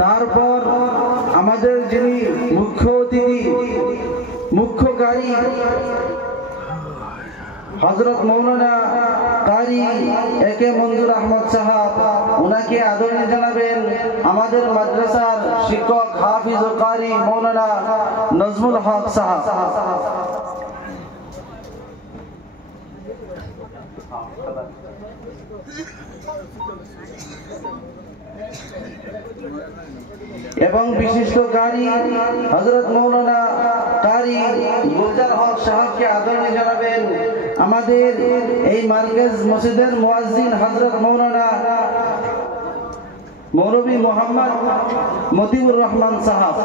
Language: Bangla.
তারপর আমাদের যিনি মুখ্য অতিথি মুখ্য কারি হযরত মাওলানা কারি একে মঞ্জুর আহমদ সাহেব, ওনাকে আদরণীয় জানাবেন আমাদের মাদ্রাসার শিক্ষক হাফিজ ও কারি মাওলানা নজমুল হক সাহেব। এবং বিশিষ্ট কারি হযরত মাওলানা কারি গুলজার হক সাহেবকে আদরণীয় জানাবেন আমাদের এই মার্কেজ মসজিদের মুয়াজ্জিন হযরত মাওলানা মৌলভী মোহাম্মদ মতিউর রহমান সাহেব।